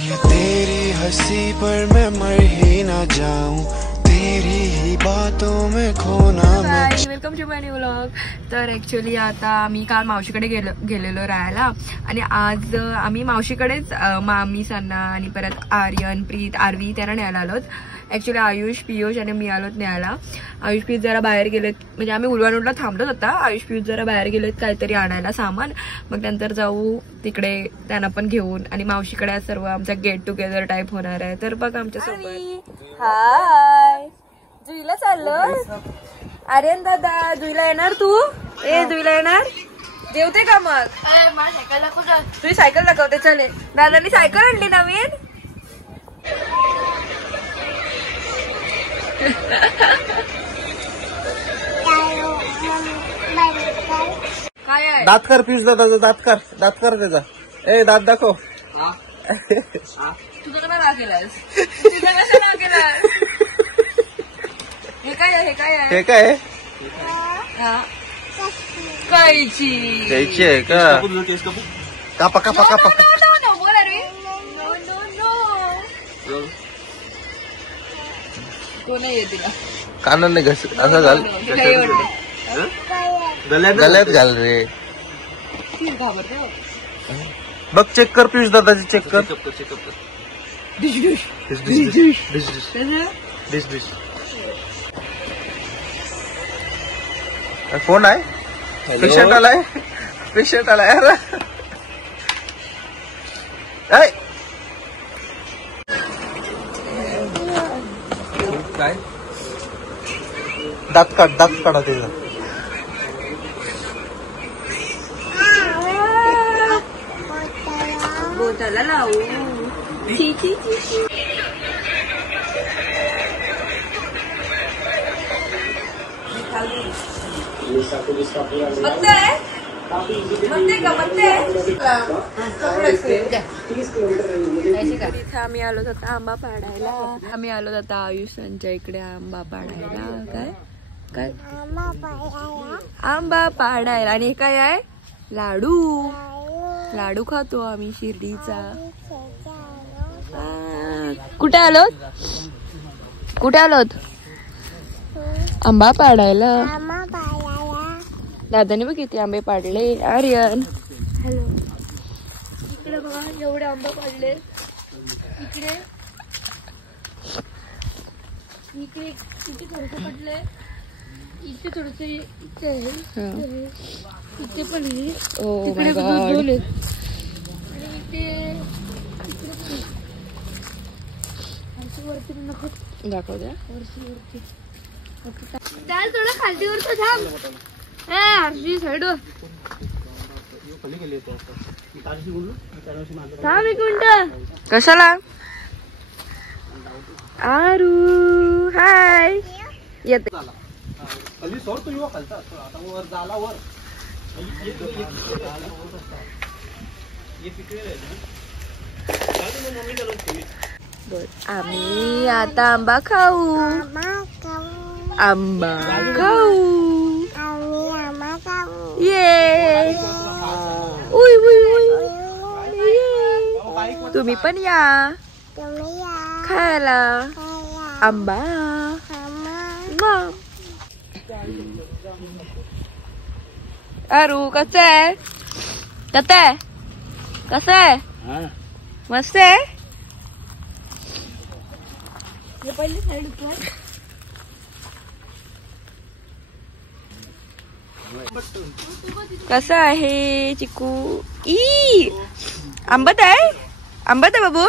ये तेरी हंसी पर मैं मर ही ना जाऊं, तेरी ही बातों में खोना मैं। Welcome to my new vlog. तर ॲक्च्युली आता आम्ही काल मावशीकडे गेलेलो राहायला आणि आज आम्ही मावशीकडेच मामी सन्ना आणि परत आर्यन प्रीत आरवी त्यांना न्यायला आलोत। ॲक्च्युली आयुष पियुष आणि मी आलोत न्यायला। आयुष पियुष जरा बाहेर गेलेत, म्हणजे आम्ही उलवानोडला थांबलोत आता। आयुष पियुष जरा बाहेर गेलेत काहीतरी आणायला सामान, मग नंतर जाऊ तिकडे त्यांना पण घेऊन। आणि मावशीकडे आज सर्व आमचा गेट टुगेदर टाईप होणार आहे, तर बघ आमच्या सोबत। हाय जुईला चाललो आर्यन दादा, जुईला येणार तू? ए जुईला येणार? जेवते का मग? तुझी सायकल दाखवते, चले। दादानी सायकल आणली नवीन। काय आहे? दात कर पियुष दादा, दात कर त्याचा। ए दात दाखव। तुझं कसा नाव केलास? तुझं कसं नाव केलास? हे काय आहे? हे काय आहे? हे काय? कैची। कैची आहे का? कापा कापा कापा। बोल अरे। कोण आहे तिला? कानाने घस असं घाल, गल्यात घाल रे। बघ चेक कर पियुष दादाची, चेक कर। कोण आहे? पेशंट आलाय, पेशंट आलाय। अरे काय? दात काढा त्याचा। बोटाला लावू। इथे आम्ही आलो होतो आंबा पाडायला। आम्ही आलो होतो आयुष्यांच्या इकडे आंबा पाडायला। काय काय? आंबा पाडायला। आणि काय आहे? लाडू। लाडू खातो आम्ही शिर्डीचा। कुठे आलोत? कुठे आलोत? आंबा पाडायला। दादाने बघ किती आंबे पाडले। आर्यन हॅलो, इकडे बघा एवढे आंबे पाडले। इकडे इकडे किती थोडसे पडले, इथे थोडसे, इथे इथे पण तिकडे दोन आहेत आणि इथे वरती नको दाखव द्या। वरती त्याला थोडं खालतीवर तर थांब। साईड थांब एक मिनिट। कशाला? आरू हाय येते। आम्ही आता आंबा खाऊ। आंबा खाऊ। ये उई उई उई। तुम्ही पण या खायला आंबा। अरू कसं आहे? कसं आहे? मस्त आहे। पहिले साईड कसं आहे चिकू? ई आंबट आहे, आंबट आहे बाबू।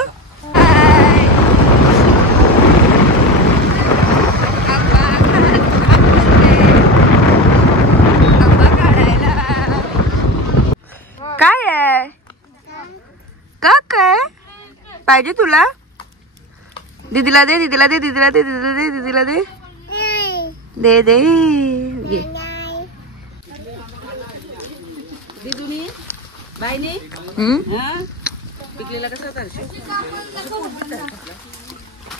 काय आहे? का काय पाहिजे तुला? दीदीला दे, दीदीला दे, दीदीला दे, दीदीला दे, दीदीला दे, दे दे ये। दीदूनी बाईनी पिकलेला कसा करशील?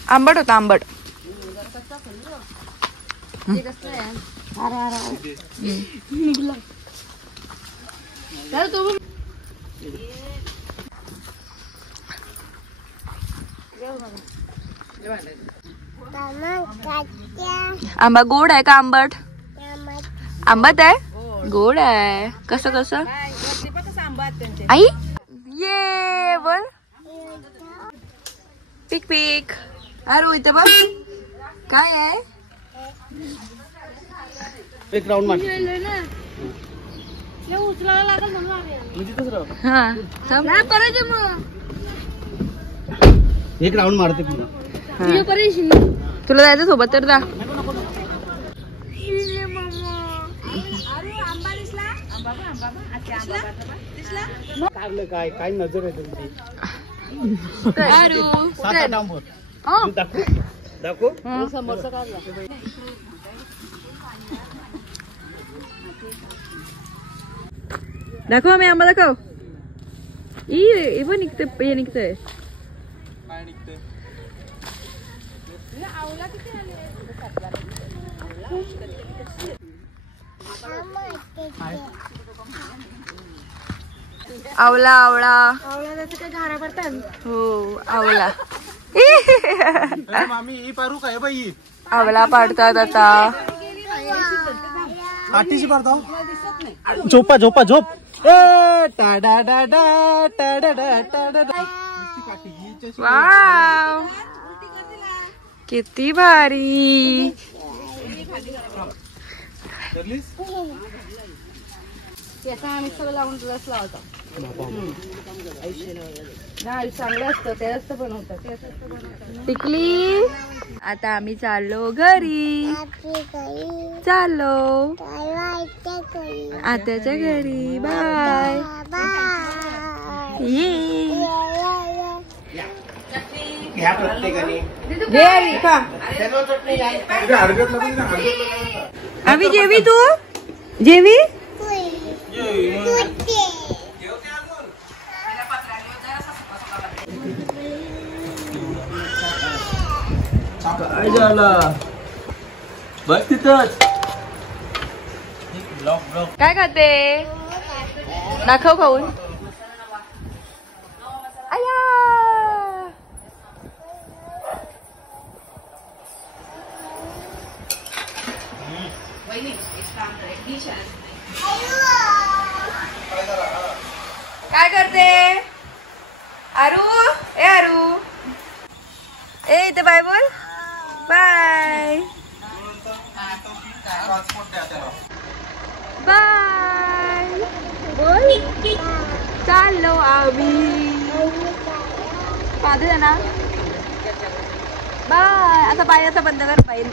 आंबट होता, आंबट। आंबा गोड आहे का आंबट? आंबट आहे, गोड आहे. कसं कसं आई? ये बोल. पिक पिक. अरे इथे बघ काय आहे. एक राऊंड मार. एक राऊंड मारते पुन्हा. तुला जायचं सोबत तर जा. काय काय नजर आहे तुमची. दाखव समोरचा काढला. दाखव मी आंबा दाखव. निघते हे निघतंय. काय निघते. आवला आवळा हो आवला. मामी ही पारू काय बाई. आवला पाडतात आता. आटीची पाडता. झोपा झोपा झोप. वाव किती भारी. मिक्सरला लावून रस लावतो. चांगलं असतं ते असतं बनवतात. टिकली. आता आम्ही चाललो घरी. चाललो आत्याच्या घरी. बाय. घ्या प्रत्येकाने. आम्ही जेवी तू जेवी. काय झालं बघ तिथंच. काय खाते दाखव खाऊन. आया काय करते आरू. ए आरू ए इथे बाय बोल. बाय बाय बोल. चाललो आम्ही. पाहते ना. बाय. आता पाय असं बंद कर. पाय